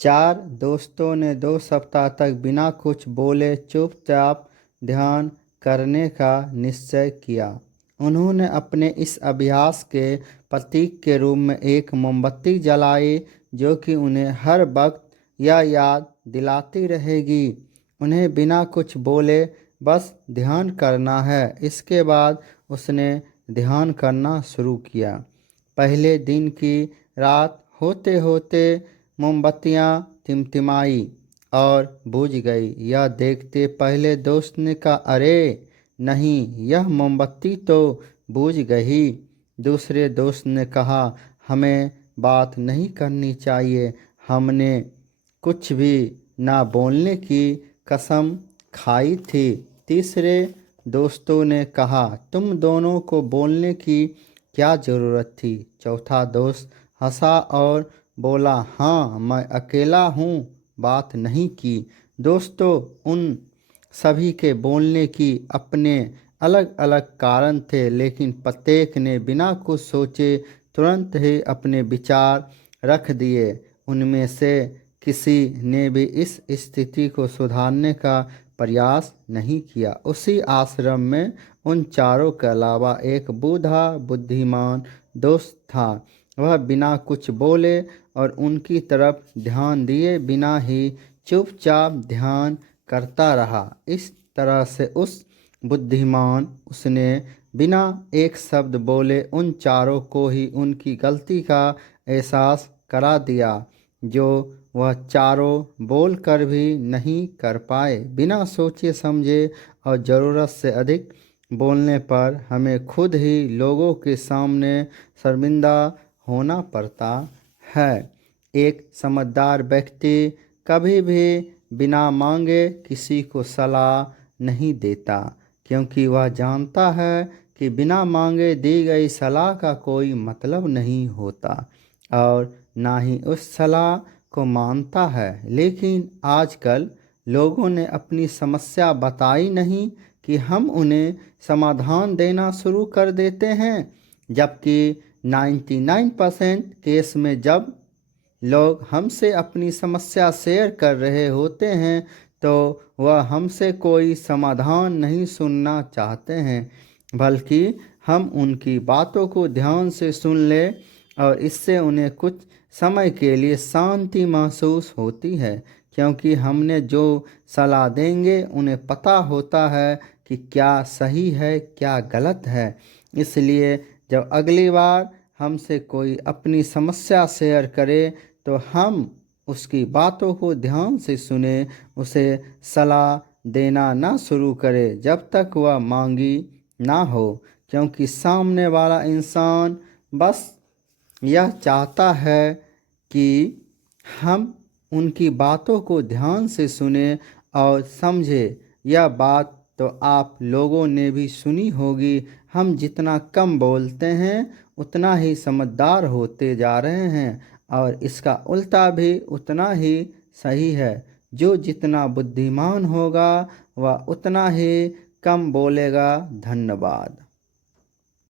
चार दोस्तों ने 2 सप्ताह तक बिना कुछ बोले चुपचाप ध्यान करने का निश्चय किया। उन्होंने अपने इस अभ्यास के प्रतीक के रूप में एक मोमबत्ती जलाई, जो कि उन्हें हर वक्त यह याद दिलाती रहेगी उन्हें बिना कुछ बोले बस ध्यान करना है। इसके बाद उसने ध्यान करना शुरू किया। पहले दिन की रात होते होते मोमबत्तियाँ टिमटिमाई और बुझ गई। यह देखते पहले दोस्त ने कहा, अरे नहीं, यह मोमबत्ती तो बुझ गई। दूसरे दोस्त ने कहा, हमें बात नहीं करनी चाहिए, हमने कुछ भी ना बोलने की कसम खाई थी। तीसरे दोस्तों ने कहा, तुम दोनों को बोलने की क्या ज़रूरत थी। चौथा दोस्त हंसा और बोला, हाँ मैं अकेला हूँ, बात नहीं की। दोस्तों उन सभी के बोलने की अपने अलग अलग कारण थे, लेकिन प्रत्येक ने बिना कुछ सोचे तुरंत ही अपने विचार रख दिए। उनमें से किसी ने भी इस स्थिति को सुधारने का प्रयास नहीं किया। उसी आश्रम में उन चारों के अलावा एक बूढ़ा बुद्धिमान दोस्त था। वह बिना कुछ बोले और उनकी तरफ ध्यान दिए बिना ही चुपचाप ध्यान करता रहा। इस तरह से उस बुद्धिमान उसने बिना एक शब्द बोले उन चारों को ही उनकी गलती का एहसास करा दिया, जो वह चारों बोल कर भी नहीं कर पाए। बिना सोचे समझे और ज़रूरत से अधिक बोलने पर हमें खुद ही लोगों के सामने शर्मिंदा होना पड़ता है। एक समझदार व्यक्ति कभी भी बिना मांगे किसी को सलाह नहीं देता, क्योंकि वह जानता है कि बिना मांगे दी गई सलाह का कोई मतलब नहीं होता और ना ही उस सलाह को मानता है। लेकिन आजकल लोगों ने अपनी समस्या बताई नहीं कि हम उन्हें समाधान देना शुरू कर देते हैं, जबकि 99% केस में जब लोग हमसे अपनी समस्या शेयर कर रहे होते हैं तो वह हमसे कोई समाधान नहीं सुनना चाहते हैं, बल्कि हम उनकी बातों को ध्यान से सुन ले और इससे उन्हें कुछ समय के लिए शांति महसूस होती है, क्योंकि हमने जो सलाह देंगे उन्हें पता होता है कि क्या सही है क्या गलत है। इसलिए जब अगली बार हमसे कोई अपनी समस्या शेयर करे तो हम उसकी बातों को ध्यान से सुने, उसे सलाह देना ना शुरू करें जब तक वह मांगी ना हो, क्योंकि सामने वाला इंसान बस यह चाहता है कि हम उनकी बातों को ध्यान से सुने और समझे। यह बात तो आप लोगों ने भी सुनी होगी, हम जितना कम बोलते हैं उतना ही समझदार होते जा रहे हैं, और इसका उल्टा भी उतना ही सही है। जो जितना बुद्धिमान होगा वह उतना ही कम बोलेगा। धन्यवाद।